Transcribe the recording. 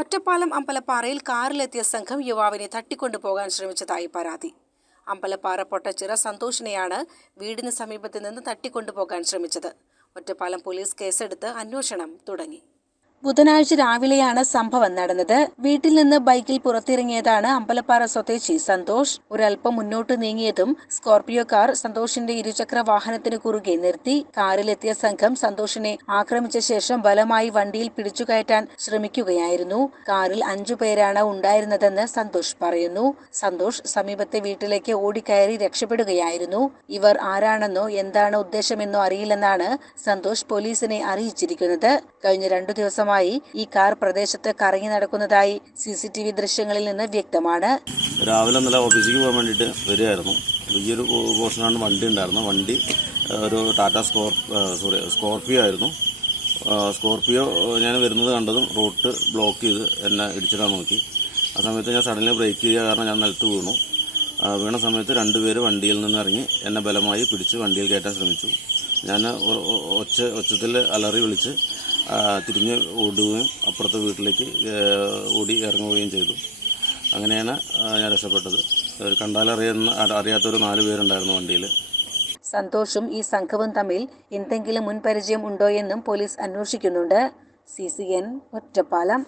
ഒറ്റപ്പാലം അമ്പലപ്പാറയിൽ കാറിലെത്തിയ സംഘം യുവാവിനെ തട്ടിക്കൊണ്ടുപോകാൻ ശ്രമിച്ചതായി പരാതി. അമ്പലപ്പാറ പൊട്ടച്ചിറ സന്തോഷിനെയാണ് വീടിന് സമീപത്ത് നിന്ന് തട്ടിക്കൊണ്ടുപോകാൻ ശ്രമിച്ചത്. ഒറ്റപ്പാലം പോലീസ് കേസെടുത്ത് അന്വേഷണം തുടങ്ങി. ബുധനാഴ്ച രാവിലെയാണ് സംഭവം നടന്നത്. വീട്ടിൽ നിന്ന് ബൈക്കിൽ പുറത്തിറങ്ങിയതാണ് അമ്പലപ്പാറ സ്വദേശി സന്തോഷ്. ഒരൽപ്പം മുന്നോട്ട് നീങ്ങിയതും സ്കോർപിയോ കാർ സന്തോഷിന്റെ ഇരുചക്ര വാഹനത്തിന് കുറുകെ നിർത്തി. കാറിലെത്തിയ സംഘം സന്തോഷിനെ ആക്രമിച്ച ശേഷം ബലമായി വണ്ടിയിൽ പിടിച്ചുകയറ്റാൻ ശ്രമിക്കുകയായിരുന്നു. കാറിൽ 5 പേരാണ് ഉണ്ടായിരുന്നതെന്ന് സന്തോഷ് പറയുന്നു. സന്തോഷ് സമീപത്തെ വീട്ടിലേക്ക് ഓടിക്കയറി രക്ഷപ്പെടുകയായിരുന്നു. ഇവർ ആരാണെന്നോ എന്താണ് ഉദ്ദേശമെന്നോ അറിയില്ലെന്നാണ് സന്തോഷ് പോലീസിനെ അറിയിച്ചിരിക്കുന്നത്. കഴിഞ്ഞ 2 ദിവസമായി ഈ കാർ പ്രദേശത്ത് കറങ്ങി നടക്കുന്നതായി CCTV ദൃശ്യങ്ങളിൽ നിന്ന് വ്യക്തമാണ്. രാവിലെ നല്ല ഓഫീസിലേക്ക് പോകാൻ വേണ്ടിയിട്ട് വരികയായിരുന്നു. വലിയൊരു പോർഷനാണ് വണ്ടി ഉണ്ടായിരുന്നു. വണ്ടി ഒരു ടാറ്റ സ്കോർപിയോ ആയിരുന്നു. സ്കോർപിയോ ഞാൻ വരുന്നത് കണ്ടതും റോഡ് ബ്ലോക്ക് ചെയ്ത് എന്നെ ഇടിച്ചിടാൻ നോക്കി. ആ സമയത്ത് ഞാൻ സഡൻലി ബ്രേക്ക് ചെയ്യുക കാരണം ഞാൻ നിലത്ത് വീണു. വീണ സമയത്ത് 2 പേര് വണ്ടിയിൽ നിന്ന് ഇറങ്ങി എന്നെ ബലമായി പിടിച്ച് വണ്ടിയിൽ കയറ്റാൻ ശ്രമിച്ചു. ഞാൻ ഒച്ചത്തിൽ അലറി വിളിച്ച് തിരിഞ്ഞ് ഓടുകയും അപ്പുറത്തെ വീട്ടിലേക്ക് ഓടി ഇറങ്ങുകയും ചെയ്തു. അങ്ങനെയാണ് ഞാൻ രക്ഷപ്പെട്ടത്. അറിയാത്തൊരു 4 പേരുണ്ടായിരുന്നു വണ്ടിയിൽ. സന്തോഷും ഈ സംഘവും തമ്മിൽ എന്തെങ്കിലും മുൻപരിചയം ഉണ്ടോ എന്നും പോലീസ് അന്വേഷിക്കുന്നുണ്ട്. CCN ഒറ്റപ്പാലം.